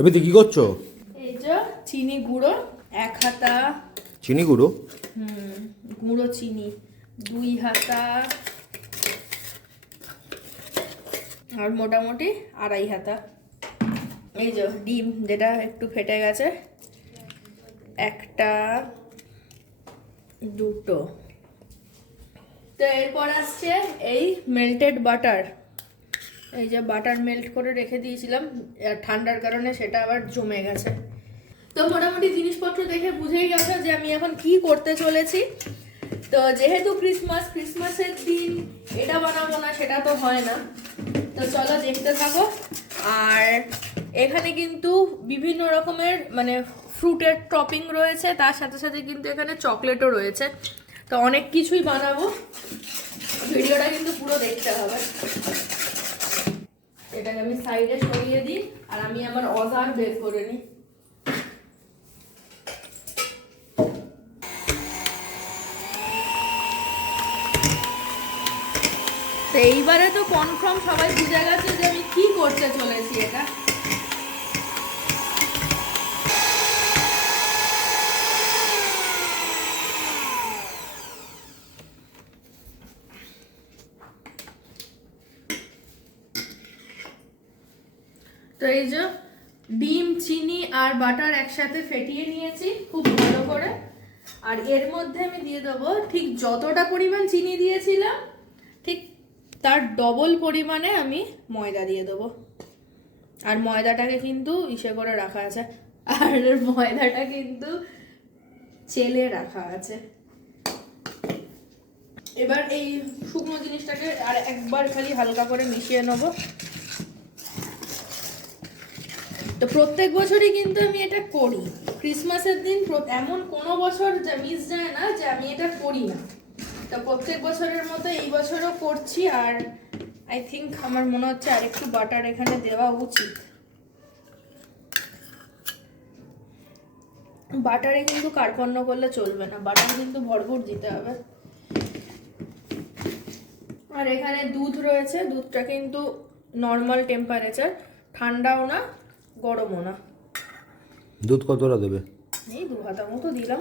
এবার কি করছো? এই যে চিনি গুঁড়ো 1 হাতা। চিনি গুঁড়ো? গুঁড়ো চিনি 2 হাতা, আর মোটামুটি 2.5 হাতা। এই যে ডিম যেটা একটু ফেটে গেছে, 1টা 2টো। তো এরপর আসছে এই মেল্টেড বাটার। এই যে বাটার মেল্ট করে রেখে দিয়েছিলাম, ঠান্ডার কারণে সেটা আবার জমে গেছে। তো মোটামুটি জিনিসপত্র দেখে বুঝেই গেছে যে আমি এখন কি করতে চলেছি। তো যেহেতু ক্রিসমাসের দিন এটা বানাবো না সেটা তো হয় না, তো চলো দেখতে থাকো। আর এখানে কিন্তু বিভিন্ন রকমের মানে ফ্রুটের টপিং রয়েছে, তার সাথে সাথে কিন্তু এখানে চকলেটও রয়েছে। তো অনেক কিছুই বানাবো, ভিডিওটা কিন্তু পুরো দেখতে হবে। এটাকে আমি সাইডে সরিয়ে দিই আর আমি আমার অজার বের করে নিই। তো এইবারে তো কনফার্ম সবাই বুঝে গেছে যে আমি কি করতে চলেছি। এটা তো এই যে ডিম, চিনি আর বাটার একসাথে ফেটিয়ে নিয়েছি খুব ভালো করে। আর এর মধ্যে আমি দিয়ে দেবো ঠিক যতটা পরিমাণ চিনি দিয়েছিলাম ঠিক তার ডবল পরিমাণে আমি ময়দা দিয়ে দেবো। আর ময়দাটাকে কিন্তু ইসে করে রাখা আছে, আর ময়দাটা কিন্তু চেলে রাখা আছে। এবার এই শুকনো জিনিসটাকে আর একবার খালি হালকা করে মিশিয়ে নেবো। তো প্রত্যেক বছরই কিন্তু আমি এটা করি, ক্রিসমাসের দিন এমন কোনো বছর মিস যায় না যে আমি এটা করি না। তো প্রত্যেক বছরের মতো এই বছরও করছি। আর আই থিঙ্ক আমার মনে হচ্ছে আর একটু বাটার এখানে দেওয়া উচিত। বাটারে কিন্তু কার্পণ্য করলে চলবে না, বাটার কিন্তু ভরপুর দিতে হবে। আর এখানে দুধ রয়েছে, দুধটা কিন্তু নর্মাল টেম্পারেচার, ঠান্ডাও না গরমও না। দুধ কতটা দেবে? এই 2 হাতা মতো দিলাম।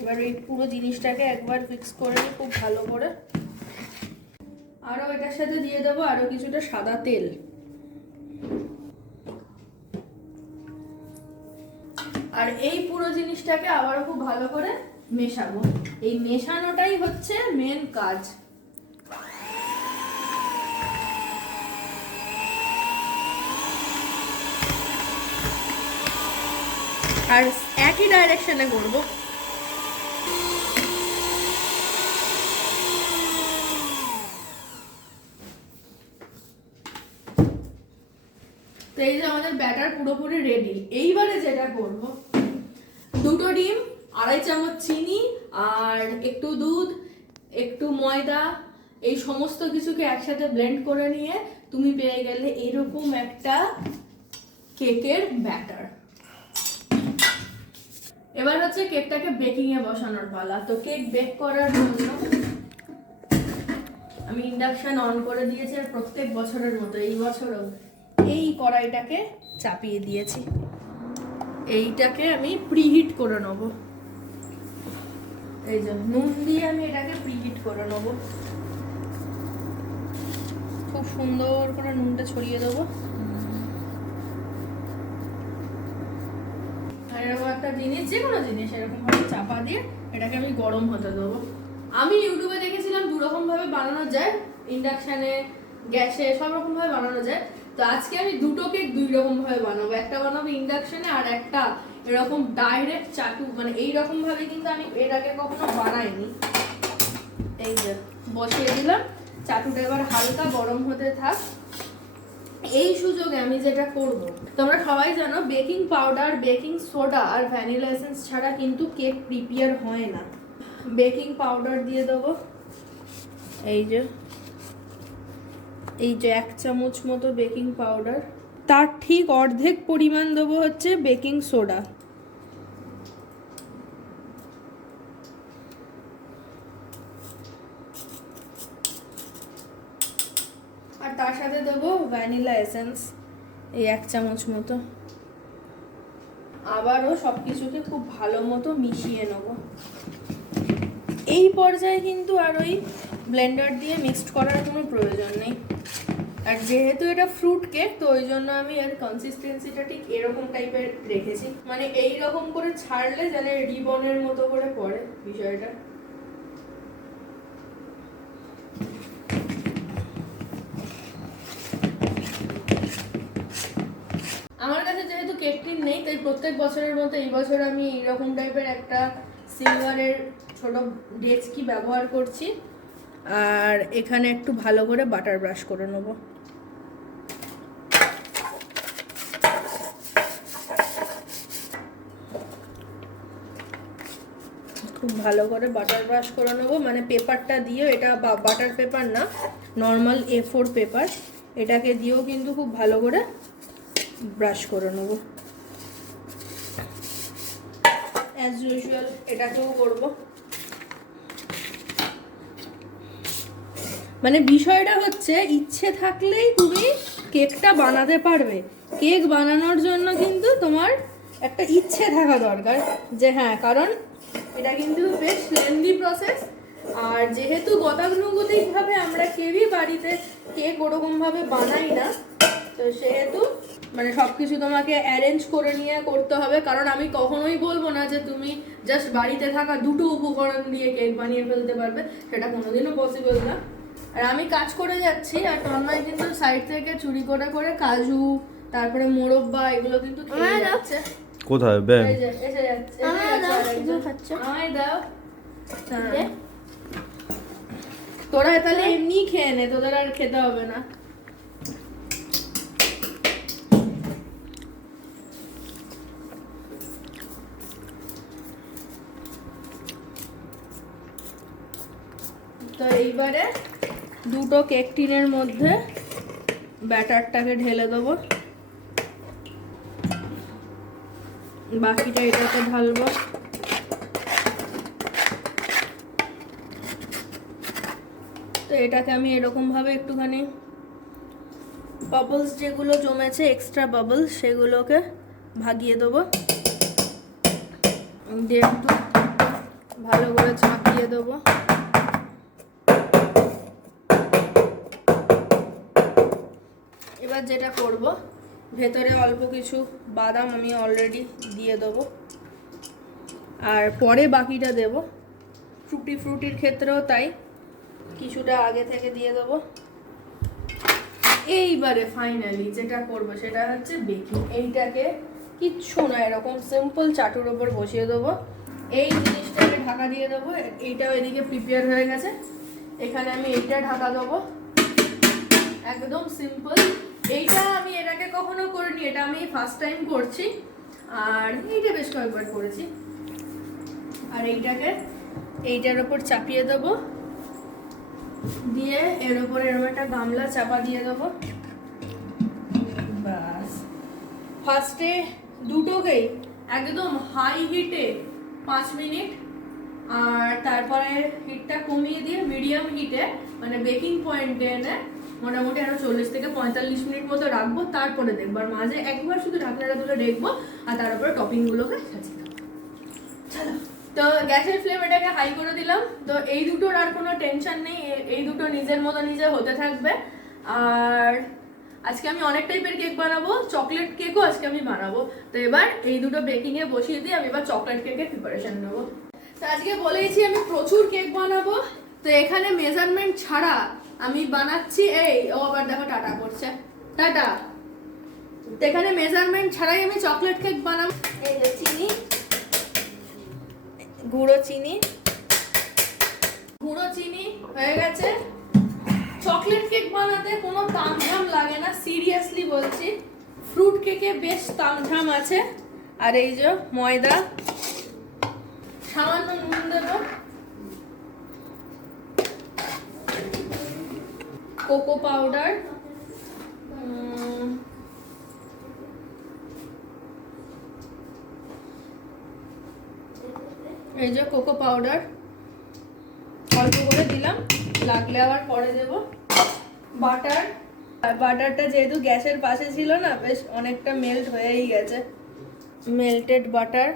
এবার এই পুরো জিনিসটাকে একবার মিক্স করে নিই খুব ভালো করে। আরও এটার সাথে দিয়ে দেবো আরও কিছুটা সাদা তেল। আর এই পুরো জিনিসটাকে আবারও খুব ভালো করে মেশাবো। এই মেশানোটাই হচ্ছে মেন কাজ। আর একই ডাইরেকশনে করব। তো এই যে আমাদের ব্যাটার পুরোপুরি রেডি। এইবারে যেটা করব, 2টো ডিম, 2.5 চামচ চিনি আর একটু দুধ, একটু ময়দা, এই সমস্ত কিছুকে একসাথে ব্লেন্ড করে নিয়ে তুমি পেয়ে গেলে এরকম একটা কেকের ব্যাটার। এবার হচ্ছে কেকটাকে বেকিং এ বসানোর পালা। তো কেক বেক করার জন্য আমি ইন্ডাকশন অন করে দিয়েছি, আর প্রত্যেক বছরের মতো এই বছরও এই কড়াইটাকে চাপিয়ে দিয়েছি। এইটাকে আমি প্রিহিট করে নেব। এই যে নুন দিয়ে আমি এটাকে প্রিহিট করে নেব। খুব সুন্দর করে নুনটা ছড়িয়ে দেবো। আর এরকম একটা জিনিস, যে কোনো জিনিস এরকম ভাবে চাপা দিয়ে এটাকে আমি গরম হতে দেবো। আমি ইউটিউবে দেখেছিলাম 2 রকম ভাবে বানানো যায়, ইন্ডাকশানে, গ্যাসে, সব রকম ভাবে বানানো যায়। তো আজকে আমি 2টো কেক 2 রকম ভাবে বানাবো। একটা বানাবো ইন্ডাকশানে আর একটা এরকম ডাইরেক্ট চাটু, মানে এইরকম ভাবে কিন্তু আমি এর আগে কখনো বানাইনি। এই যে বসিয়ে দিলাম, চাটুটা এবার হালকা গরম হতে থাক। এই সুযোগে আমি যেটা করব, তোমরা সবাই জানো বেকিং পাউডার, বেকিং সোডা আর ভ্যানিলা এসেন্স ছাড়া কিন্তু কেক প্রিপেয়ার হয় না। বেকিং পাউডার দিয়ে দেবো, এই যে 1 চামচ মতো বেকিং পাউডার। তার ঠিক অর্ধেক পরিমাণ দেবো হচ্ছে বেকিং সোডা। আর তার সাথে দেবো ভ্যানিলা এসেন্স। এই 1 চামচ মতো। আবারও সব কিছুকে খুব ভালো মতো মিশিয়ে নেব। এই পর্যায়ে কিন্তু আর ওই ব্লেন্ডার দিয়ে মিক্সড করার কোনো প্রয়োজন নেই। আর যেহেতু এটা ফ্রুট কেক, তো ওই জন্য আমি এর কনসিস্টেন্সিটা ঠিক এরকম টাইপের রেখেছি, মানে এই রকম করে ছাড়লে যেন রিবনের মতো করে পড়ে বিষয়টা। আমার কাছে যেহেতু কেক টিন নেই, তাই প্রত্যেক বছরের মতো এই বছর আমি এইরকম টাইপের একটা সিলভারের ছোট ডেচকি ব্যবহার করছি। আর এখানে একটু ভালো করে বাটার ব্রাশ করে নেব। খুব ভালো করে বাটার ব্রাশ করে নেবো, মানে পেপারটা দিয়ে, এটা বাটার পেপার না, নর্মাল A4 পেপার, এটাকে দিয়েও কিন্তু খুব ভালো করে ব্রাশ করে নেবো। অ্যাজ ইউজুয়াল এটাকেও করব। মানে বিষয়টা হচ্ছে ইচ্ছে থাকলেই তুমি কেকটা বানাতে পারবে। কেক বানানোর জন্য কিন্তু তোমার একটা ইচ্ছে থাকা দরকার, যে হ্যাঁ, কারণ এটা কিন্তু বেশ লেন্দি প্রসেস। আর যেহেতু গতানুগতিকভাবে আমরা কেউই বাড়িতে কেক ওরকমভাবে বানাই না, তো সেহেতু মানে সব কিছু তোমাকে অ্যারেঞ্জ করে নিয়ে করতে হবে। কারণ আমি কখনোই বলবো না যে তুমি জাস্ট বাড়িতে থাকা দুটো উপকরণ দিয়ে কেক বানিয়ে ফেলতে পারবে, সেটা কোনোদিনও পসিবল না। আর আমি কাজ করে যাচ্ছি, আর তন্ময় কিন্তু সাইড থেকে চুরি করে করে কাজু, তারপরে মোরব্বা, এগুলো কিন্তু খেয়ে যাচ্ছে। কোথায় ব্যাং? এই যে এসে যাচ্ছে, আমায় দাও। তোরা তাহলে এমনি খেয়ে নে, তোদের আর খেতে হবে না। তো এইবারে দুটো কেক টিনের মধ্যে ব্যাটারটাকে ঢেলে দেবো, বাকিটা এটাতে ঢালবো। তো এটাকে আমি এরকমভাবে একটুখানি বাবলস যেগুলো জমেছে, এক্সট্রা বাবলস, সেগুলোকে ভাগিয়ে দেবো, দিয়ে একটু ভালো করে চাপিয়ে দেবো। এবার যেটা করব, ভেতরে অল্প কিছু বাদাম আমি অলরেডি দিয়ে দেবো, আর পরে বাকিটা দেব। ফ্রুটির ক্ষেত্রেও তাই, কিছুটা আগে থেকে দিয়ে দেবো। এইবারে ফাইনালি যেটা করব সেটা হচ্ছে বেকিং। এইটাকে কিচ্ছু না, এরকম সিম্পল চাটুর ওপর বসিয়ে দেবো। এই জিনিসটাকে ঢাকা দিয়ে দেবো। এইটাও এদিকে প্রিপেয়ার হয়ে গেছে, এখানে আমি এইটা ঢাকা দেবো। একদম সিম্পল। এইটা আমি এর আগে কখনো করিনি, এটা আমি ফার্স্ট টাইম করছি, আর এইটা বেশ কয়েকবার করেছি। আর এইটার ওপর চাপিয়ে দেবো, দিয়ে এর ওপর এরকম একটা গামলা চাপা দিয়ে দেবো। বাস, ফার্স্টে দুটোকেই একদম হাই হিটে 5 মিনিট, আর তারপরে হিটটা কমিয়ে দিয়ে মিডিয়াম হিটে, মানে বেকিং পয়েন্টে এনে মোটামুটি আরো 40 থেকে 45 মিনিট মতো রাখবো। তারপরে দেখবো, আর মাঝে একবার শুধু ঢাকনাটা তুলে দেখবো, আর তার উপরে টপিংগুলোকে সাজিয়ে দেবো। চলো, তো গ্যাসের ফ্লেম এটাকে হাই করে দিলাম। তো এই দুটোর আর কোনো টেনশন নেই, এই দুটো নিজের মতো নিজে হতে থাকবে। আর আজকে আমি অনেক টাইপের কেক বানাবো, চকলেট কেকও আজকে আমি বানাবো। তো এবার এই দুটো বেকিংয়ে বসিয়ে দিয়ে আমি এবার চকলেট কেকের প্রিপারেশন নেবো। তো আজকে বলেইছি আমি প্রচুর কেক বানাবো, তো এখানে মেজারমেন্ট ছাড়া আমি বানাচ্ছি। ও আবার দেখো টাটা করছে, টাটা। তো এখানে মেজারমেন্ট ছাড়াই আমি চকলেট কেক বানাবো। এই যে চিনি, গুঁড়ো চিনি হয়ে গেছে। চকলেট কেক বানাতে কোনো তামঝাম লাগে না, সিরিয়াসলি বলছি। ফ্রুট কেকে বেশ তামঝাম আছে। আর এই যে ময়দা, সামান্য নুন দেবো, কোকো পাউডার, এই যে কোকো পাউডার অল্প করে দিলাম, লাগলে আবার পরে দেব। বাটার আর বাটারটা যেহেতু গ্যাসের পাশে ছিল না, বেশ অনেকটা মেল্ট হয়েই গেছে। মেল্টেড বাটার,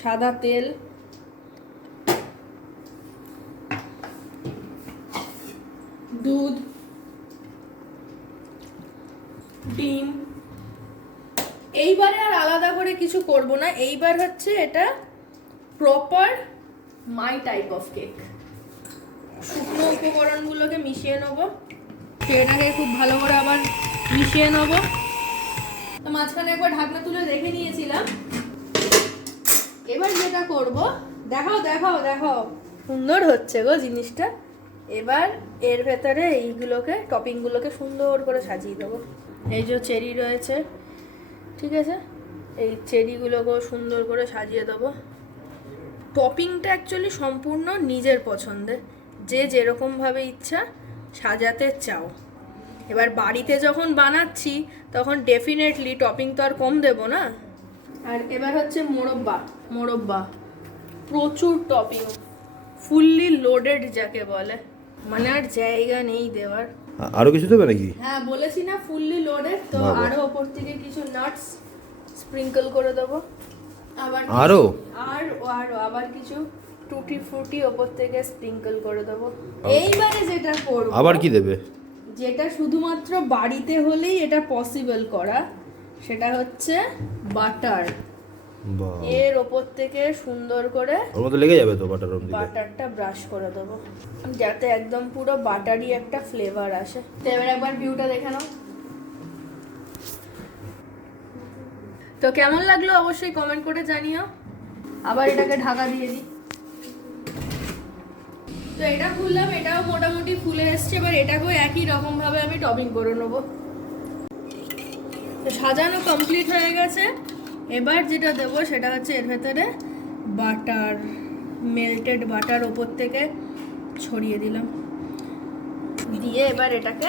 সাদা তেল, দুধ, ডিম। এইবারে আর আলাদা করে কিছু করব না, এইবার হচ্ছে এটা proper my type of cake. শুকনো উপকরণগুলোকে মিশিয়ে নেব, সেটাকে খুব ভালো করে আবার মিশিয়ে নেব। তো মাঝখানে একবার ঢাকনা তুলে দেখে নিয়েছিলাম। এবার যেটা করব, দেখাও দেখাও দেখাও, সুন্দর হচ্ছে গো জিনিসটা। এবার এর ভেতরে এইগুলোকে, টপিংগুলোকে সুন্দর করে সাজিয়ে দেবো। এই যে চেরি রয়েছে, ঠিক আছে, এই চেরিগুলোকেও সুন্দর করে সাজিয়ে দেবো। টপিংটা অ্যাকচুয়ালি সম্পূর্ণ নিজের পছন্দে, যে যেরকমভাবে ইচ্ছা সাজাতে চাও। এবার বাড়িতে যখন বানাচ্ছি তখন ডেফিনেটলি টপিং তো আর কম দেবো না। আর এবার হচ্ছে মোরব্বা। মোরব্বা প্রচুর টপিং, ফুললি লোডেড যাকে বলে, মানে আর জায়গা নেই দেওয়ার। আরো কিছু দেবে নাকি? হ্যাঁ বলেছি না, ফুললি লোডেড। তো আরো ওপর থেকে কিছু নাটস স্প্রিঙ্কল করে দেবো। আবার আবার কিছু টুটি ফ্রুটি ওপর থেকে স্প্রিঙ্কল করে দেবো। এইবারে যেটা করব, আবার কি দেবে? যেটা শুধুমাত্র বাড়িতে হলেই এটা পসিবল করা, সেটা হচ্ছে বাটার। এর ওপর থেকে সুন্দর করে ওর মধ্যে লেগে যাবে তো বাটার দিলে, বাটারটা ব্রাশ করে দেবো যাতে একদম পুরো বাটারি একটা ফ্লেভার আসে। তো এবার একবার ভিউটা দেখে নাও। তো কেমন লাগলো অবশ্যই কমেন্ট করে জানিও। আবার এটাকে ঢাকা দিয়ে দিই। তো এটা খুললাম, এটাও মোটামুটি ফুলে এসছে। এবার এটাকেও একই রকম ভাবে আমি টপিং করে নেবো। তো সাজানো কমপ্লিট হয়ে গেছে। এবার যেটা দেবো সেটা হচ্ছে এর ভেতরে বাটার, মেল্টেড বাটার ওপর থেকে ছড়িয়ে দিলাম, দিয়ে এবার এটাকে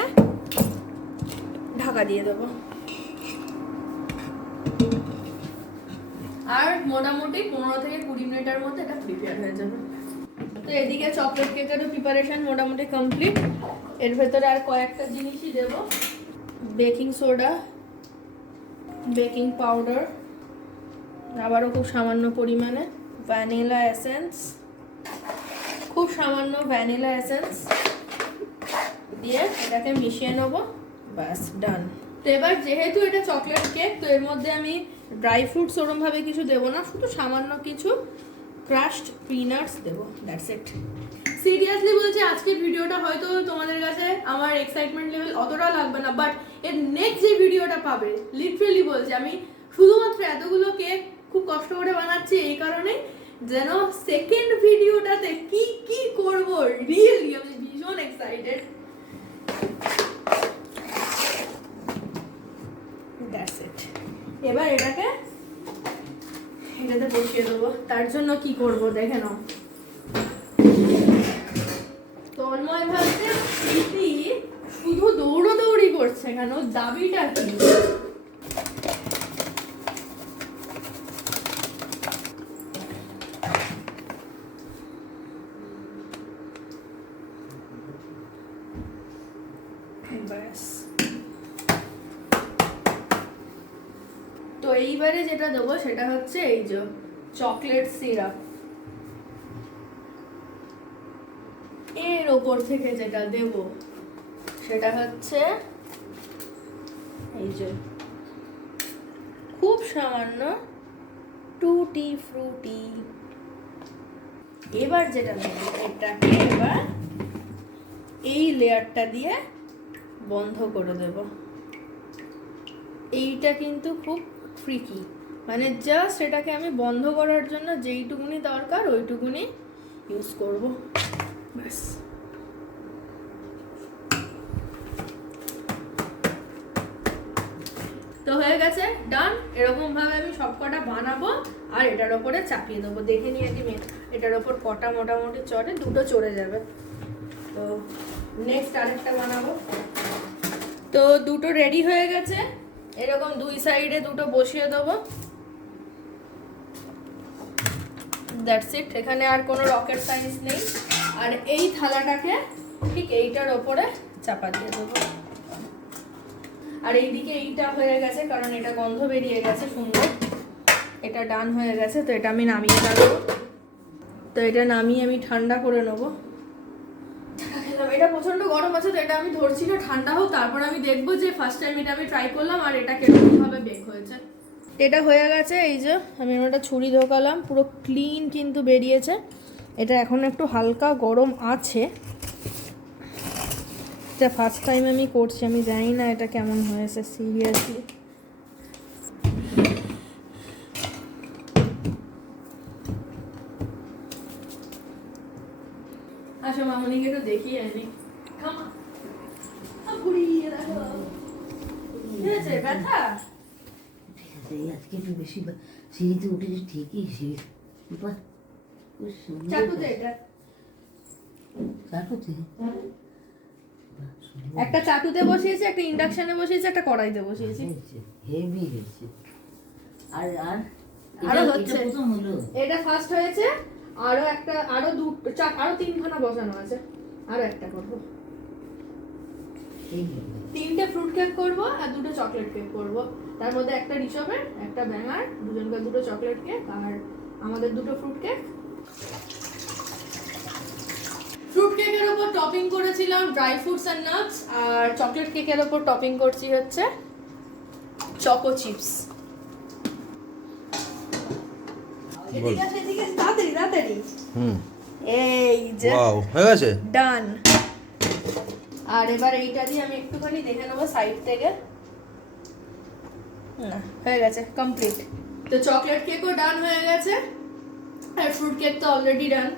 ঢাকা দিয়ে দেবো। আর মোটামুটি 15 থেকে 20 মিনিটের মধ্যে এটা প্রিপেয়ার হয়ে যাবে। তো এদিকে চকলেট কেকেরও প্রিপারেশন মোটামুটি কমপ্লিট। এর ভেতরে আর কয়েকটা জিনিসই দেবো, বেকিং সোডা, বেকিং পাউডার, আবারও খুব সামান্য পরিমাণে ভ্যানিলা এসেন্স, খুব সামান্য ভ্যানিলা এসেন্স দিয়ে এটাকে মিশিয়ে নেবো। ব্যাস ডান। তো এবার যেহেতু এটা চকলেট কেক, তো এর মধ্যে আমি ড্রাই ফ্রুটস ওরমভাবে কিছু দেবো না, শুধু সামান্য কিছু ক্রাশড পিনাটস দেবো, দ্যাটস ইট। সিরিয়াসলি বলছি, আজকের ভিডিওটা হয়তো তোমাদের কাছে আমার এক্সাইটমেন্ট লেভেল অতটা লাগবে না, বাট এর নেক্সট যে ভিডিওটা পাবে, লিটারেলি বলছি, আমি শুধুমাত্র এতগুলো কেক খুব কষ্ট করে বানাচ্ছি এই কারণেই যেন সেকেন্ড ভিডিওটাতে কি কি করব, রিয়েলি আমি ভীষণ এক্সাইটেড। That's it. এবার এটাতে বসিয়ে দেবো। তার জন্য কি করব দেখে নাও। তন্ময় ভাবছে প্রীতি শুধু দৌড়াদৌড়ি করছে কেন, দাবিটা কি? ব্যাস। তো এইবারে যেটা দেবো সেটা হচ্ছে এই যে চকলেট সিরাপ। এর ওপর থেকে যেটা দেব সেটা হচ্ছে এই যে খুব সামান্য টুটি ফ্রুটি। এবার যেটা দেব, এটাকে এবার এই লেয়ারটা দিয়ে বন্ধ করে দেব। এইটা কিন্তু খুব ট্রিকি, মানে জাস্ট এটাকে আমি বন্ধ করার জন্য যেইটুকুনি দরকার ওইটুকুনি ইউজ করব, ব্যাস। তো হয়ে গেছে, ডান। এরকম ভাবে আমি সবকটা বানাবো আর এটার ওপরে চাপিয়ে দেবো। দেখে নিয়ে কি এটার ওপর কটা মোটামুটি চড়ে, দুটো চড়ে যাবে। তো নেক্সট আরেকটা বানাবো। তো দুটো রেডি হয়ে গেছে, এরকম দুই সাইডে দুটো বসিয়ে দেবো, দ্যাটস ইট। এখানে আর কোনো রকেট সায়েন্স নেই। আর এই থালাটাকে ঠিক এইটার ওপরে চাপা দিয়ে দেবো। আর এইদিকে এইটা হয়ে গেছে, কারণ এটা গন্ধ বেরিয়ে গেছে সুন্দর, এটা ডান হয়ে গেছে। তো এটা আমি নামিয়ে রাখবো। তো এটা নামিয়ে আমি ঠান্ডা করে নেবো। এটা প্রচন্ড গরম আছে, তো এটা আমি ধরছি না, ঠান্ডা হোক, তারপর আমি দেখবো যে ফার্স্ট টাইম এটা আমি ট্রাই করলাম আর এটা কিরকম ভাবে বেক হয়েছে। এটা হয়ে গেছে, এই যে আমি একটা ছুরি ঢোকালাম, পুরো ক্লিন কিন্তু বেরিয়েছে। এটা এখন একটু হালকা গরম আছে, এটা ফার্স্ট টাইম আমি করছি, আমি জানি না এটা কেমন হয়েছে সিরিয়াসলি। আসো মামনিকে একটু দেখিয়ে আনি। ব্যথা আজকে একটু বেশি সিঁড়িতে উঠেছি ঠিকই, সিঁড়ি চাটুতে এটা চাটুতে একটা চাটুতে বসিয়েছি, একটা ইন্ডাকশনে বসিয়েছি, একটা কড়াইতে বসিয়েছি। হেভি হয়েছে। আর আর আরো এটা হচ্ছে, প্রথম হলো, এটা ফার্স্ট হয়েছে। আরো একটা, আরো আরো তিনখানা বসানো আছে, আরো একটা করবো। এই হলো। 3টে ফ্রুট কেক করবো আর 2টো চকলেট কেক করবো। তার মধ্যে একটা রিসবের, একটা ব্যাঙার, দুজনকার 2টো চকলেট কেক আর আমাদের 2টো ফ্রুট কেক। ফ্রুট কেকের ওপর টপিং করেছিলাম ড্রাই ফ্রুটস আর নাটস, আর চকলেট কেকের ওপর টপিং করছি হচ্ছে চকো চিপস। এদিকে সেদিকে তাড়াতাড়ি তাড়াতাড়ি। এই যে ওয়াও, হয়ে গেছে। ডান। আর এবার এইটা দিয়ে আমি একটুখানি দেখে নেবো সাইড থেকে। না, হয়ে গেছে কমপ্লিট। তো চকলেট কেকও ডান হয়ে গেছে আর ফ্রুট কেক তো অলরেডি ডান।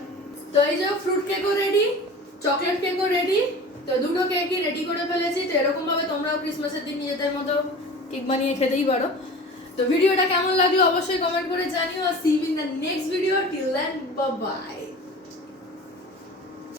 তো এই যে ফ্রুট কেকও রেডি, চকলেট কেকও রেডি। তো 2টো কেকই রেডি করে ফেলেছি। তো এরকম ভাবে তোমরাও ক্রিসমাসের দিন নিজেদের মতো কেক বানিয়ে খেতেই পারো। তো ভিডিওটা কেমন লাগলো অবশ্যই কমেন্ট করে জানিও। আর see you in the next video. Till then bye by.